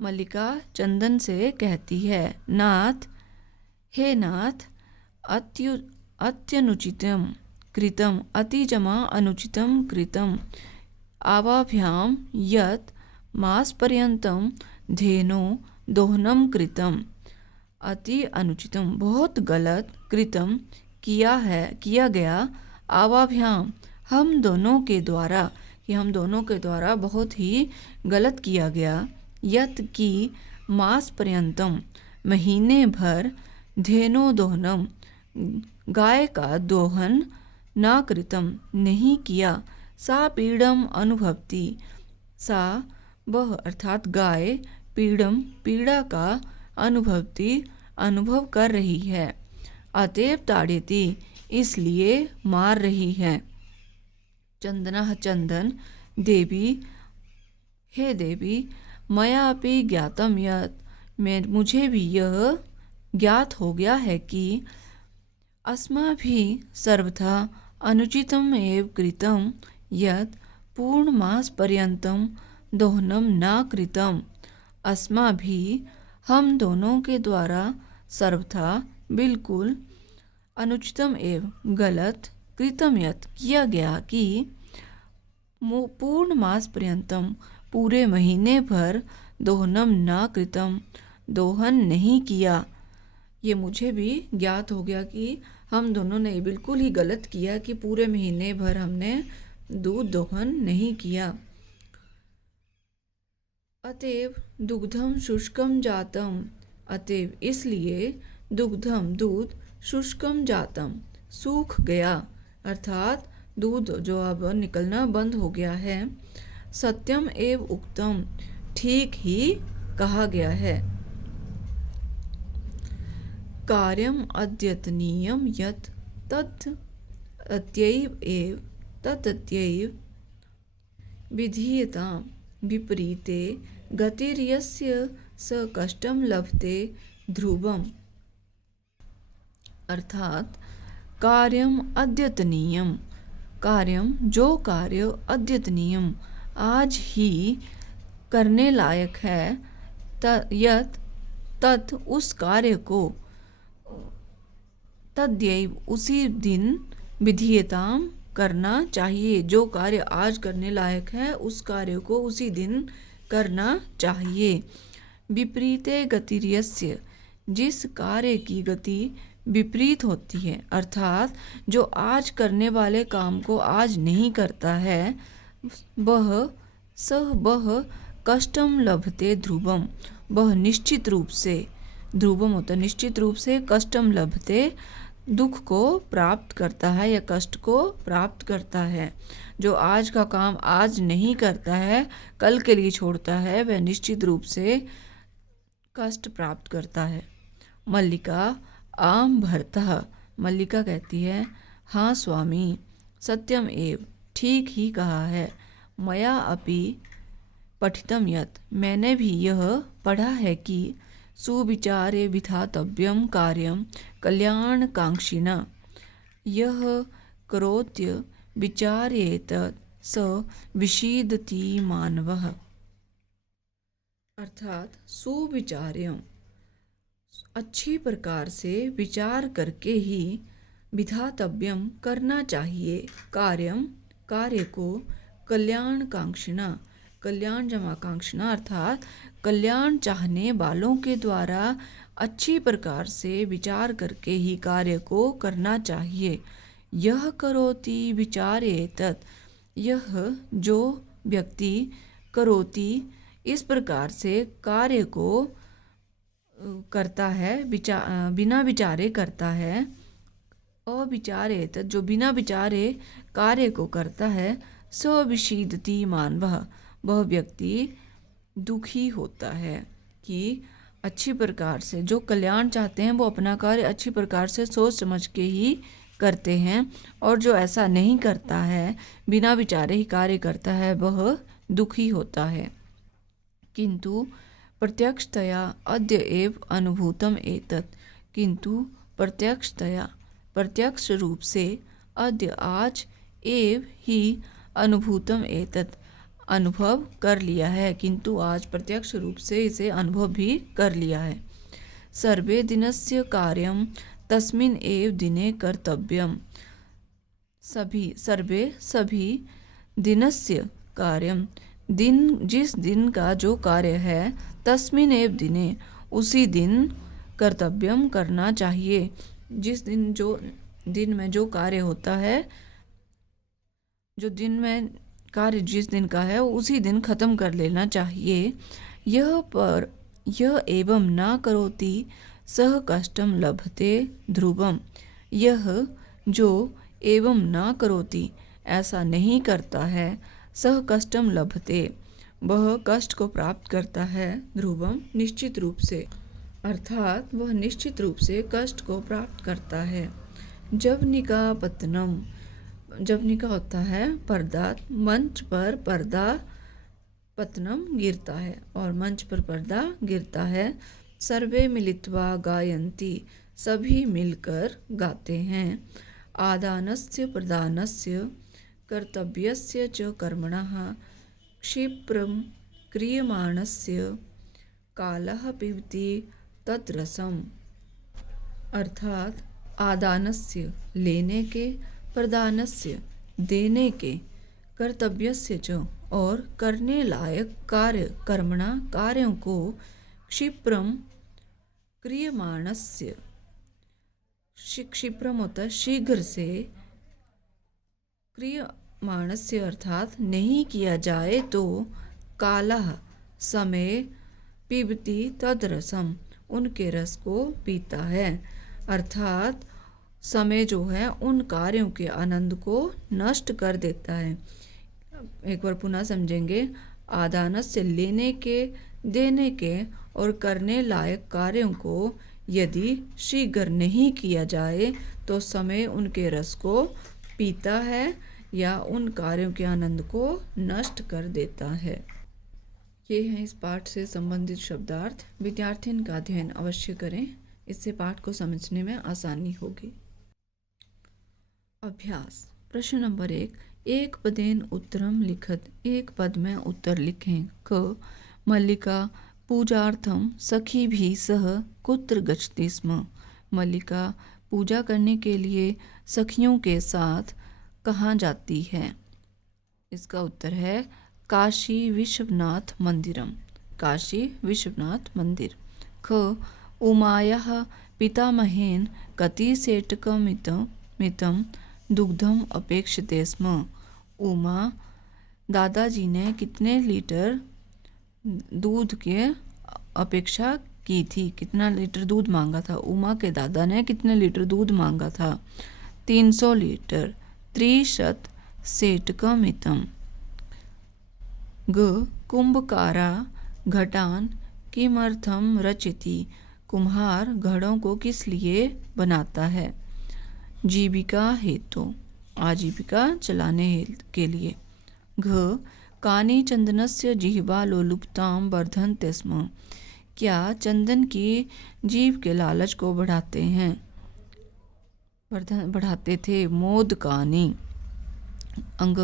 मल्लिका चंदन से कहती है, नाथ हे नाथ, अत्यनुचितम कृतम अतिजमा अनुचितम कृतम आवाभ्याम यत् मासपर्यंतम धेनो दोहनम कृतम, अति अनुचितम बहुत गलत, कृतम किया गया, आवाभ्याम हम दोनों के द्वारा, कि हम दोनों के द्वारा बहुत ही गलत किया गया, यत् की मास पर्यंतम महीने भर, धेनो दोहनम गाय का दोहन, ना कृतम नहीं किया, सा पीड़म अनुभवती, सा वह अर्थात गाय पीड़म पीड़ा का अनुभवती अनुभव कर रही है, अतएव ताड़यति इसलिए मार रही है। चंदनः चंदन, देवी हे देवी, मया अपि ज्ञातम यत् मुझे भी यह ज्ञात हो गया है कि अस्माभिः सर्वथा अनुचितम एव कृतम यत् पूर्णमास पर्यंतम दोहनम न कृतम, अस्माभिः हम दोनों के द्वारा सर्वथा बिल्कुल अनुचितम एवं गलत कृतम यत् किया गया कि पूर्ण मास पर्यंतम पूरे महीने भर दोहनम न कृतम दोहन नहीं किया। ये मुझे भी ज्ञात हो गया कि हम दोनों ने बिल्कुल ही गलत किया कि पूरे महीने भर हमने दूध दोहन नहीं किया। अतएव दुग्धम शुष्कम जातम, अतएव इसलिए दुग्धम दूध शुष्कम जातम सूख गया, अर्थात दूध जो अब निकलना बंद हो गया है। सत्यम एव उक्तम, ठीक ही कहा गया है। कार्यम अद्यतनीयम यत् तत् अत्यैव एव तदत्यैव विधीयताम् विपरीते गतिर्यस्य स कष्टम लभते ध्रुवम, अर्थात कार्यम अद्यतनीयम, कार्यम जो कार्य अद्यतनीयम आज ही करने लायक है, यत् तत् उस कार्य को, तद्यैव उसी दिन विधीयताम करना चाहिए, जो कार्य आज करने लायक है उस कार्य को उसी दिन करना चाहिए। विपरीते गतिर्यस्य, जिस कार्य की गति विपरीत होती है, अर्थात जो आज करने वाले काम को आज नहीं करता है, वह कष्टम लभते ध्रुवम, वह निश्चित रूप से, ध्रुवम होता है निश्चित रूप से, कष्टम लभते दुख को प्राप्त करता है या कष्ट को प्राप्त करता है। जो आज का काम आज नहीं करता है, कल के लिए छोड़ता है, वह निश्चित रूप से कष्ट प्राप्त करता है। मल्लिका आम भरतः, मल्लिका कहती है, हाँ स्वामी, सत्यम एव, ठीक ही कहा है। मया अपि पठितम यत्, मैंने भी यह पढ़ा है कि सुविचारे विधातव्यम कार्यम कल्याणकांक्षिणा, यह करोत्य विचार्येत स विषीदति मानवः, अर्थात सुविचार्यम, अच्छी प्रकार से विचार करके ही विधातव्यम करना चाहिए, कार्यम कार्य को, कल्याणकांक्षिणा, कल्याण जमाकांक्षिणा अर्थात कल्याण चाहने वालों के द्वारा अच्छी प्रकार से विचार करके ही कार्य को करना चाहिए। यह करोति विचारेतत्, यह जो व्यक्ति करोति इस प्रकार से कार्य को करता है, बिना विचारे करता है, अविचारेत जो बिना विचारे कार्य को करता है, स विषीदति मानवः, वह व्यक्ति दुखी होता है। कि अच्छी प्रकार से जो कल्याण चाहते हैं वो अपना कार्य अच्छी प्रकार से सोच समझ के ही करते हैं, और जो ऐसा नहीं करता है, बिना विचारे ही कार्य करता है, वह दुखी होता है। किंतु प्रत्यक्षतया अद्य एव अनुभूतम एतत्, किंतु प्रत्यक्षतया प्रत्यक्ष रूप से अद्य आज एव ही अनुभूतम एतत् अनुभव कर लिया है, किंतु आज प्रत्यक्ष रूप से इसे अनुभव भी कर लिया है। सर्वे दिनस्य कार्यम तस्मिन् एव दिने कर्तव्यम, सभी दिनस्य कार्यम, दिन जिस दिन का जो कार्य है, तस्मिन् एव दिने उसी दिन कर्तव्यम करना चाहिए, जिस दिन जो दिन में जो कार्य होता है, जो दिन में कार्य जिस दिन का है उसी दिन खत्म कर लेना चाहिए। यह एवं ना करोति सह कष्टम लभते ध्रुवम, यह जो एवं ना करोति ऐसा नहीं करता है, सह कष्टम लभते वह कष्ट को प्राप्त करता है, ध्रुवम निश्चित रूप से, अर्थात वह निश्चित रूप से कष्ट को प्राप्त करता है। जवनिका पतनम, जवनिका होता है पर्दा, मंच पर पर्दा, पतनम गिरता है और मंच पर पर्दा गिरता है। सर्वे मिलित्वा गायन्ति, सभी मिलकर गाते हैं। आदानस्य प्रदानस्य कर्तव्यस्य च कर्मणः क्षिप्रं क्रियमाणस्य कालः पिबति तत् रसम, अर्थात आदानस्य लेने के, प्रदानस्य देने के, कर्तव्यस्य च और करने लायक कार्य कर्मणा कार्यों को, क्षिप्रम क्रियमाणस्य, क्षिप्रम होता है शीघ्र से, क्रियमाणस्य अर्थात नहीं किया जाए तो, कालः समय, पिबती तदरसम उनके रस को पीता है। अर्थात समय जो है उन कार्यों के आनंद को नष्ट कर देता है। एक बार पुनः समझेंगे। आदानस से लेने के, देने के और करने लायक कार्यों को यदि शीघ्र नहीं किया जाए तो समय उनके रस को पीता है या उन कार्यों के आनंद को नष्ट कर देता है। ये हैं इस पाठ से संबंधित शब्दार्थ। विद्यार्थी इनका अध्ययन अवश्य करें, इससे पाठ को समझने में आसानी होगी। अभ्यास प्रश्न नंबर 1, एक पदेन उत्तरम लिखत, एक पद में उत्तर लिखें। क मल्लिका पूजार्थम सखी भी सह कुत्र गच्छति स्म। मल्लिका पूजा करने के लिए सखियों के साथ कहाँ जाती है? इसका उत्तर है काशी विश्वनाथ मंदिरम, काशी विश्वनाथ मंदिर। ख उमायाः पितामहेन कति सेटकमितं दुग्धम अपेक्षते स्म। उमा दादाजी ने कितने लीटर दूध के अपेक्षा की थी, कितना लीटर दूध मांगा था? उमा के दादा ने कितने लीटर दूध मांगा था? 300 लीटर। 300 सेटकमितं। ग कुंभकारा घटान किमर्थम रचयति। कुम्हार घड़ों को किस लिए बनाता है? जीविका हेतु, आजीविका चलाने के लिए। घ कानि चंदनस्य जिह्वा लोलुपतां वर्धन्ते स्म। क्या चंदन की जीभ के लालच को बढ़ाते हैं, बढ़ाते थे? मोदकानि। अंग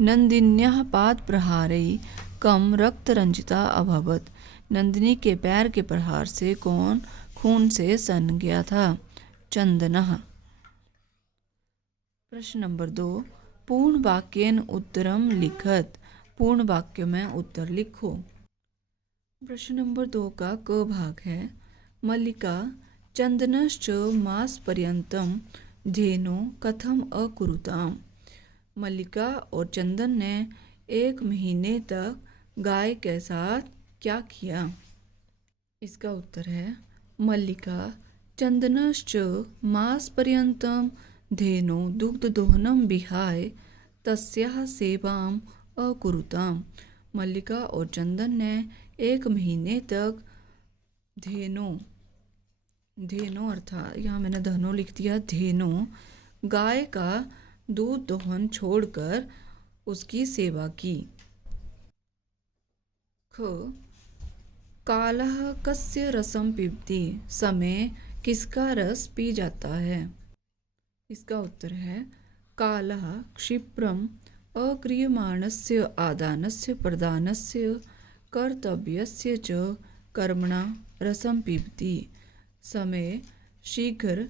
नंदिन्याः पादप्रहारै कम रक्तरंजिता अभवत्। नंदिनी के पैर के प्रहार से कौन खून से सन गया था? चंदनः। प्रश्न नंबर 2, पूर्ण वाक्येन उत्तरम लिखत। पूर्ण वाक्य में उत्तर लिखो। प्रश्न नंबर 2 का क भाग है। मल्लिका चंदनश्च मासपर्यन्तं धेनो कथम अकुरुताम्। मल्लिका और चंदन ने 1 महीने तक गाय के साथ क्या किया? इसका उत्तर है मल्लिका चंदनश्च मासपर्यन्तं धेनो दुग्धदोहनं विहाय तस्याः सेवाम् अकुरुताम्। मल्लिका और चंदन ने 1 महीने तक धेनो अर्थात यहाँ मैंने धनो लिख दिया, धेनो गाय का दूध दोहन छोड़कर उसकी सेवा की। ख कालः कस्य रसम पिबति। समय किसका रस पी जाता है? इसका उत्तर है कालः क्षिप्रम अक्रियमाणस्य आदानस्य प्रदानस्य कर्तव्यस्य च कर्मणा रसम पिबति। समय शीघ्र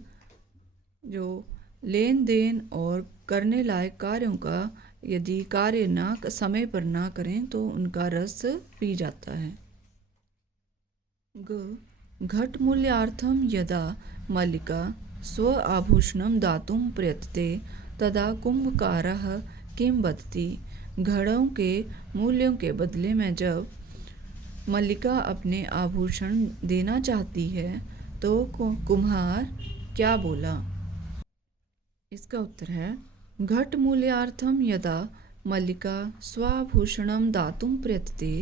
जो लेन देन और करने लायक कार्यों का यदि कार्य ना समय पर ना करें तो उनका रस पी जाता है। ग घट मूल्यार्थम यदा मल्लिका स्व आभूषणं दातुं प्रयतते तदा कुंभकारः किं वदति। घड़ों के मूल्यों के बदले में जब मल्लिका अपने आभूषण देना चाहती है तो कुम्हार क्या बोला? इसका उत्तर है घट मूल्यार्थम यदा मल्लिका स्वाभूषणं दातुं प्रयतते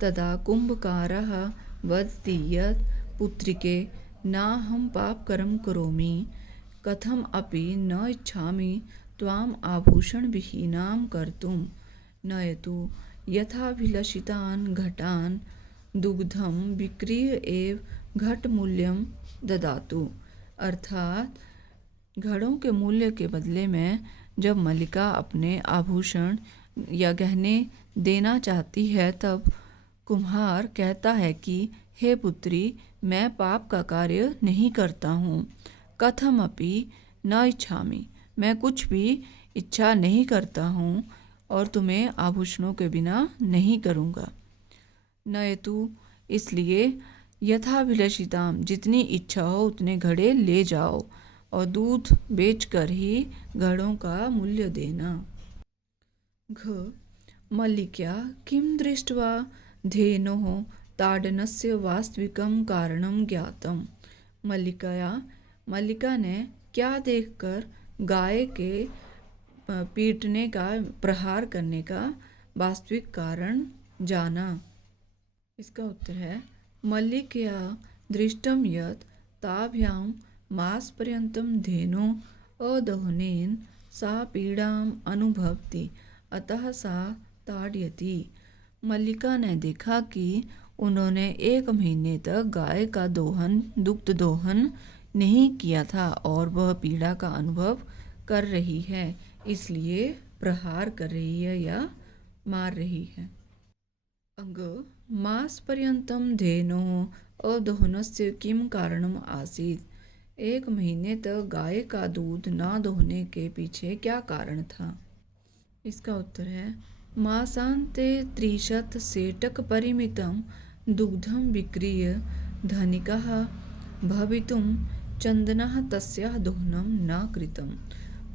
तदा कुंभकारः वदति यत् पुत्रिके नाहं पापकरं करोमि कथम अपि न इच्छामि त्वाम् आभूषणविहीनां कर्तुं नयतु यथाभिलषितान् घटान् दुग्धं विक्रीय एव घटमूल्यं ददातु। अर्थात घड़ों के मूल्य के बदले में जब मल्लिका अपने आभूषण या गहने देना चाहती है तब कुम्हार कहता है कि हे पुत्री, मैं पाप का कार्य नहीं करता हूँ, कथमपि न इच्छामि, मैं कुछ भी इच्छा नहीं करता हूँ और तुम्हें आभूषणों के बिना नहीं करूँगा। नयतु, इसलिए यथाभिलषिताम, जितनी इच्छा हो उतने घड़े ले जाओ और दूध बेचकर ही घड़ों का मूल्य देना। घ मल्लिका किं दृष्ट्वा धेनोः ताडनस्य वास्तविकं कारणं ज्ञातम्। मल्लिका ने क्या देखकर गाय के पीटने का, प्रहार करने का वास्तविक कारण जाना। इसका उत्तर है मल्लिकया दृष्टं यत् ताभ्यां मासपर्यन्तं धेनो अदहनेन सा पीड़ाम अनुभवति, अतः सा ताड़यति। मल्लिका ने देखा कि उन्होंने 1 महीने तक गाय का दुग्ध दोहन नहीं किया था और वह पीड़ा का अनुभव कर रही है, इसलिए प्रहार कर रही है या मार रही है। अंग मासपर्यन्तं धेनोः अदोहनस्य किं कारणम् आसीत्। 1 महीने तक गाय का दूध ना दोहने के पीछे क्या कारण था। इसका उत्तर है मासान्ते 30 सेटक परिमितं दुग्धं विक्रीय धनिकः भवितुं चन्दनः तस्याः दोहनं न कृतं।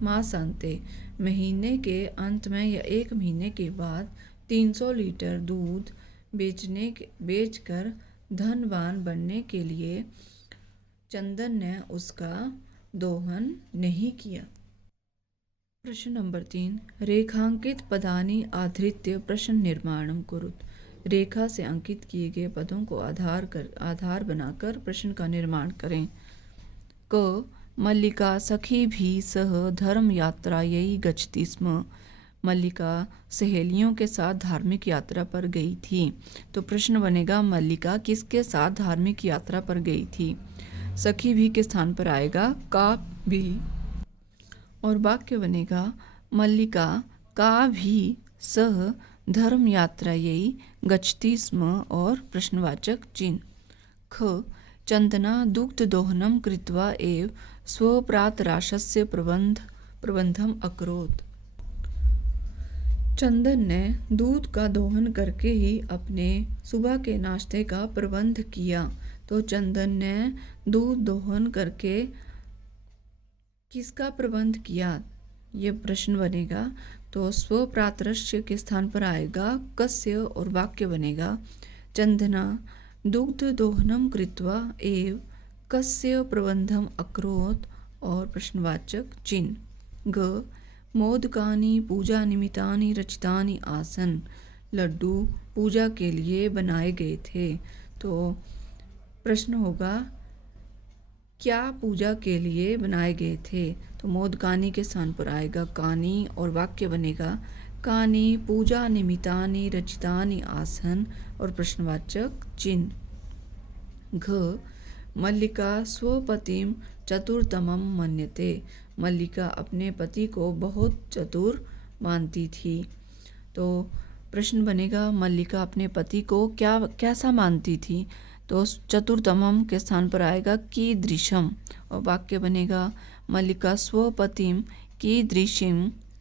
मासान्ते, महीने के अंत में या 1 महीने के बाद 300 लीटर दूध बेचकर धनवान बनने के लिए चंदन ने उसका दोहन नहीं किया। प्रश्न नंबर 3, रेखांकित पदानि आधृत्य प्रश्न निर्माणं कुरुत। रेखा से अंकित किए गए पदों को आधार बनाकर प्रश्न का निर्माण करें। क मल्लिका सखी भी सह धर्म यात्रायै गच्छति स्म। मल्लिका सहेलियों के साथ धार्मिक यात्रा पर गई थी। तो प्रश्न बनेगा मल्लिका किसके साथ धार्मिक यात्रा पर गई थी। सखी भी के स्थान पर आएगा का भी और वाक्य बनेगा मल्लिका का भी सह धर्म यात्रायै गच्छति स्म और प्रश्नवाचक चिन्ह। ख चंदना दुग्ध दोहनम कृत्वा एव स्वप्रातराशस्य प्रबंधम अकरोत्। चंदन ने दूध का दोहन करके ही अपने सुबह के नाश्ते का प्रबंध किया। तो चंदन ने दूध दोहन करके किसका प्रबंध किया, ये प्रश्न बनेगा। तो स्वप्रातरस्य के स्थान पर आएगा कस्य और वाक्य बनेगा चंदना दुग्ध दोहनम कृत्वा एव कस्य प्रबंधम अकरोत् और प्रश्नवाचक चिन्ह। ग मोदकानि पूजा निमित्तानि रचितानि आसन। लड्डू पूजा के लिए बनाए गए थे। तो प्रश्न होगा क्या पूजा के लिए बनाए गए थे। तो मोदकानि के स्थान पर आएगा कानि और वाक्य बनेगा कानि पूजा निमित्तानि रचितानि आसन और प्रश्नवाचक चिन्ह। घ मल्लिका स्वपतिम चतुरतमम मन्यते। मल्लिका अपने पति को बहुत चतुर मानती थी। तो प्रश्न बनेगा मल्लिका अपने पति को कैसा मानती थी। तो चतुर्थमम के स्थान पर आएगा कीदृशम और वाक्य बनेगा मल्लिका स्वपतिम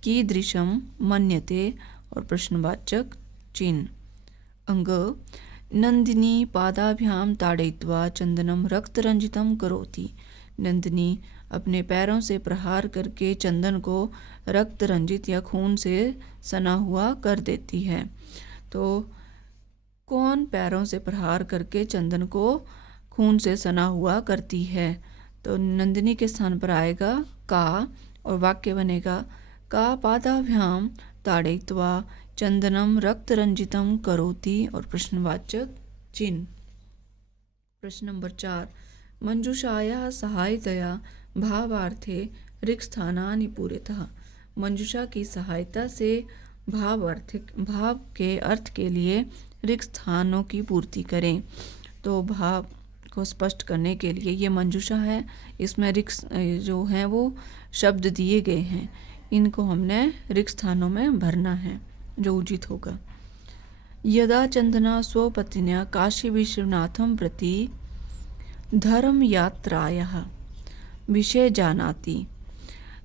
कीदृशम मन्यते और प्रश्नवाचक चिन्ह। अंग नंदिनी पादाभ्याम ताड़यित्वा चंदनम रक्तरंजितम करोति। नंदिनी अपने पैरों से प्रहार करके चंदन को रक्त रंजित या खून से सना हुआ कर देती है। तो कौन पैरों से प्रहार करके चंदन को खून से सना हुआ करती है। तो नंदिनी के स्थान पर आएगा का और वाक्य बनेगा का पादाभ्याम ताड़यित्वा चंदनम रक्त रंजितम करोति और प्रश्नवाचक चिन्ह। प्रश्न नंबर 4 मंजूषायाः सहायतया भावार्थे ऋक्स्थानानि पूरयतः। मंजूषा की सहायता से भाव के अर्थ के लिए ऋक् स्थानों की पूर्ति करें। तो भाव को स्पष्ट करने के लिए ये मंजूषा है, इसमें ऋक् जो हैं वो शब्द दिए गए हैं, इनको हमने ऋक् स्थानों में भरना है जो उचित होगा। यदा चंदना स्वपत्न्या काशी विश्वनाथं प्रति धर्म यात्रायाः। विषय जानाति।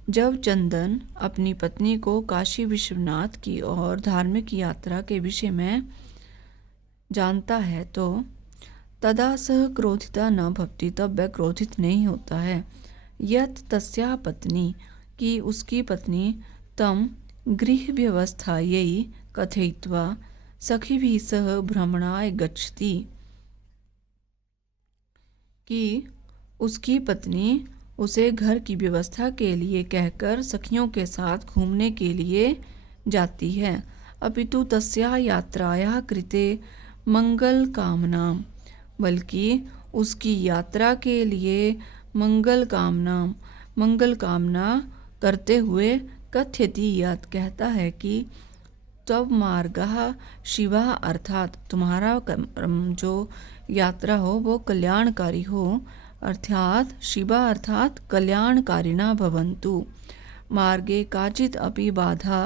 जब चंदन अपनी पत्नी को काशी विश्वनाथ की और धार्मिक यात्रा के विषय में जानता है तो तदा सह क्रोधिता न भवति, तब वह क्रोधित नहीं होता है। यत तस्या पत्नी कि उसकी पत्नी तम गृह व्यवस्थायै कथयित्वा सखीभिः सह भ्रमणाय गच्छति, कि उसकी पत्नी उसे घर की व्यवस्था के लिए कहकर सखियों के साथ घूमने के लिए जाती है। अपितु तस्या यात्रायाः कृते मंगल कामना, बल्कि उसकी यात्रा के लिए मंगल कामना करते हुए कथ्यति यत् कहता है कि तब मार्गः शिवः अर्थात तुम्हारा जो यात्रा हो वो कल्याणकारी हो, अर्थात शिवा अर्थात कल्याणकारिणा भवन्तु। मार्गे काचित् अपि बाधा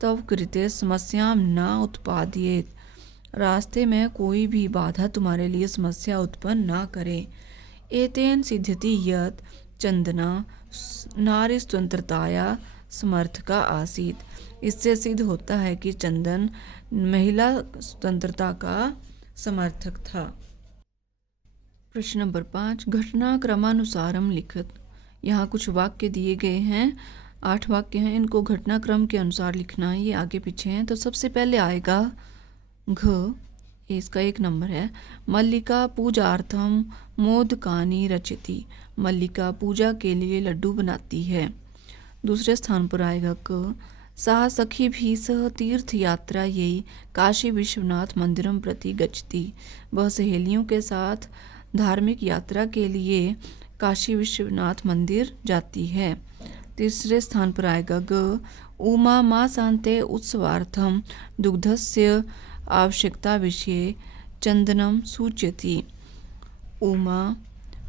तव कृते समस्यां न उत्पादयेत्, रास्ते में कोई भी बाधा तुम्हारे लिए समस्या उत्पन्न ना करे। एतेन सिद्ध्यति यत् चंदना नारी स्वतंत्रताया समर्थका आसीत, इससे सिद्ध होता है कि चंदन महिला स्वतंत्रता का समर्थक था। प्रश्न नंबर 5, घटनाक्रमानुसारम लिखित। यहाँ कुछ वाक्य दिए गए हैं, 8 वाक्य हैं, इनको घटनाक्रम के अनुसार लिखना है। ये आगे पीछे हैं। तो सबसे पहले आएगा घ, इसका 1 नंबर है। मल्लिका पूजार्थम मोदकानि रचति, मल्लिका पूजा के लिए लड्डू बनाती है। दूसरे स्थान पर आएगा क, सा सखीभिः सह तीर्थ यात्रा यही काशी विश्वनाथ मंदिरम प्रति गच्छति, वह सहेलियों के साथ धार्मिक यात्रा के लिए काशी विश्वनाथ मंदिर जाती है। तीसरे स्थान पर आएगा ग, उमा माँ शांते उत्सवार्थम दुग्धस्य आवश्यकता विषये चंदनम सूचयति, उमा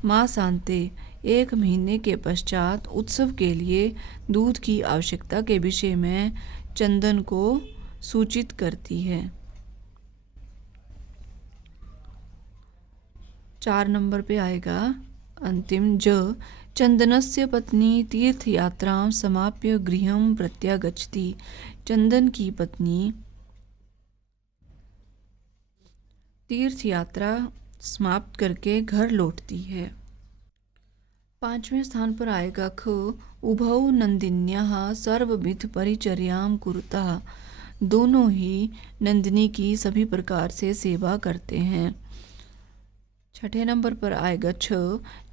माँ शांते 1 महीने के पश्चात उत्सव के लिए दूध की आवश्यकता के विषय में चंदन को सूचित करती है। 4 नंबर पे आएगा अंतिम ज, चंदनस्य पत्नी तीर्थयात्रां समाप्य गृहं प्रत्यागच्छति, चंदन की पत्नी तीर्थ यात्रा समाप्त करके घर लौटती है। 5वें स्थान पर आएगा ख, उभौ नंदिन्याः सर्वविध परिचर्यां कुरुतः, दोनों ही नंदिनी की सभी प्रकार से सेवा करते हैं। 6ठे नंबर पर आएगा छ,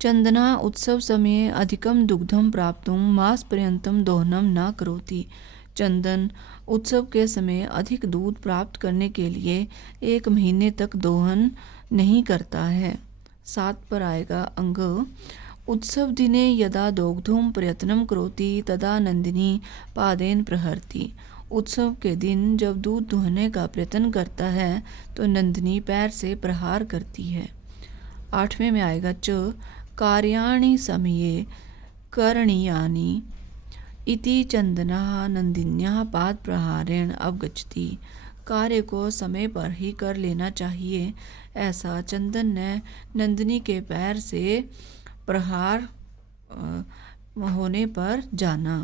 चंदना उत्सव समय अधिकम दुग्धम प्राप्तुं मास पर्यंतम दोहनम न करोति, चंदन उत्सव के समय अधिक दूध प्राप्त करने के लिए 1 महीने तक दोहन नहीं करता है। 7 पर आएगा अंग, उत्सव दिने यदा दोग्धुम प्रयत्नं करोति तदा नंदिनी पादेन प्रहरति, उत्सव के दिन जब दूध दुहने का प्रयत्न करता है तो नंदिनी पैर से प्रहार करती है। 8वें में आएगा च, कार्याणि समये करणीयानि इति चंदना नंदिन्याः पाद प्रहारेण अवगच्छति, कार्य को समय पर ही कर लेना चाहिए, ऐसा चंदन ने नंदिनी के पैर से प्रहार होने पर जाना।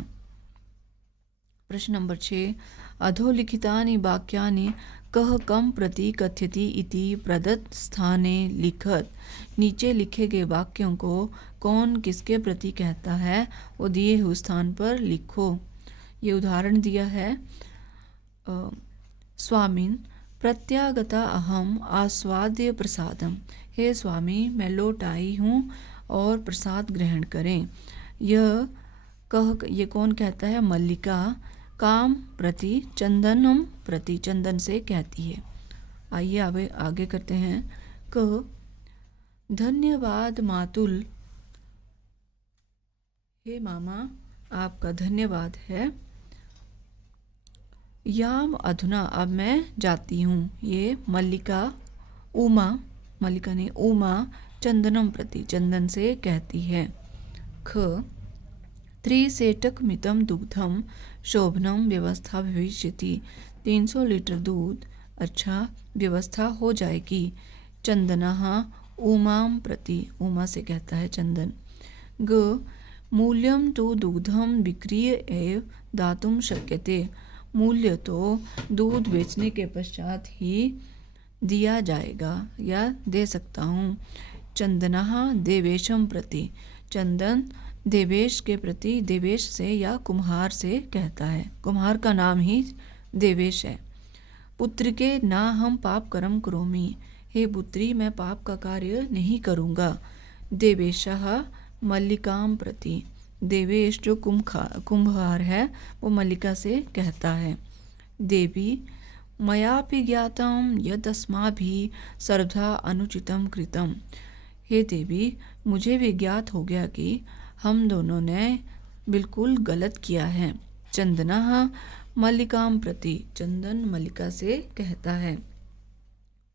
प्रश्न नंबर 6, अधोलिखितानि वाक्यानि कः कम प्रति कथ्यति इति प्रदत्त स्थाने लिखत, नीचे लिखे गए वाक्यों को कौन किसके प्रति कहता है वो दिए हुए स्थान पर लिखो। ये उदाहरण दिया है, स्वामिन प्रत्यागता अहम आस्वाद्य प्रसादम, हे स्वामी मैं लौट आई हूँ और प्रसाद ग्रहण करें। यह ये कौन कहता है? मल्लिका काम प्रति चंदनम प्रति, चंदन से कहती है। आइए आगे करते हैं। क, धन्यवाद मातुल, हे मामा आपका धन्यवाद है। याम अधुना, अब मैं जाती हूँ। ये मल्लिका मल्लिका ने उमा चंदनम प्रति, चंदन से कहती है। ख, 3 सेटक मितम दुग्धम शोभनम व्यवस्था भविष्यति, 300 लीटर दूध अच्छा व्यवस्था हो जाएगी। चंदनः उमाम प्रति, उमा से कहता है चंदन। ग, मूल्यं तु दुग्धं विक्रीय एव दातुं शक्यते। मूल्य तो दूध बेचने के पश्चात ही दिया जाएगा या दे सकता हूँ। चंदनः देवेशम प्रति, चंदन देवेश के प्रति, देवेश से या कुम्हार से कहता है, कुम्हार का नाम ही देवेश है। पुत्र के ना हम पाप कर्म करोमि, हे पुत्री मैं पाप का कार्य नहीं करूँगा। देवेशः मल्लिकाम प्रति, देवेश जो कुम्हार है वो मल्लिका से कहता है। देवी मयापि ज्ञातं यदस्माभिः सर्वथा अनुचितं कृतं, हे देवी मुझे भी ज्ञात हो गया कि हम दोनों ने बिल्कुल गलत किया है। चंदनः मल्लिकाम प्रति, चंदन मल्लिका से कहता है।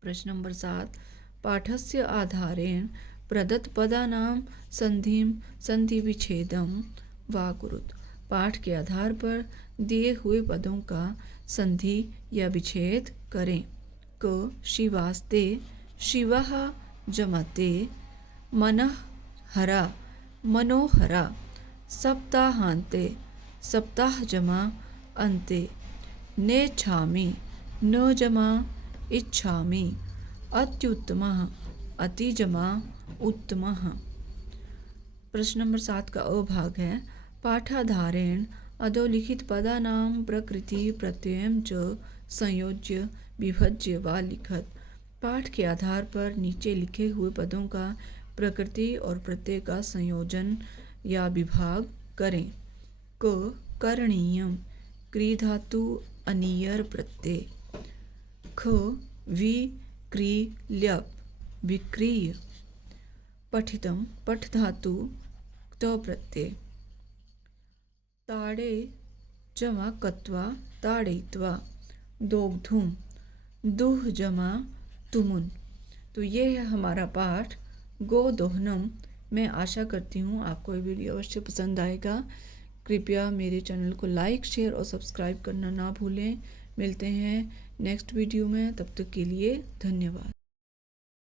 प्रश्न नंबर 7, पाठस्य आधारेण प्रदत्तपदानां संधिं संधिविच्छेदं वा कुरुत। पाठ के आधार पर दिए हुए पदों का संधि या विच्छेद करें। क शिवास्ते, शिवः जमते, मनः हरा, मनोहरा, सप्ताहान्ते, सप्ताह जमा अन्ते, नेच्छामि, न जमा इच्छामि, अत्युत्तमः, अति जमा उत्तमः। प्रश्न नंबर 7 का अ भाग है। पाठाधारेण अधोलिखित पदानां प्रकृति प्रत्ययं च संयोज्य विभज्य वा लिखत। पाठ के आधार पर नीचे लिखे हुए पदों का प्रकृति और प्रत्यय का संयोजन या विभाग करें। क करणीयम, क्री धातु अनियर प्रत्यय। ख विक्रील्यप, विक्रीय। पठितम, पठ धातु क्त प्रत्यय। ताड़े जमा कत्वा ताड़यित्वा। दोग्धुम, दुह जमा तुमुन। तो ये है हमारा पाठ गोदोहनम। मैं आशा करती हूँ आपको ये वीडियो अवश्य पसंद आएगा। कृपया मेरे चैनल को लाइक, शेयर और सब्सक्राइब करना ना भूलें। मिलते हैं नेक्स्ट वीडियो में, तब तक के लिए धन्यवाद।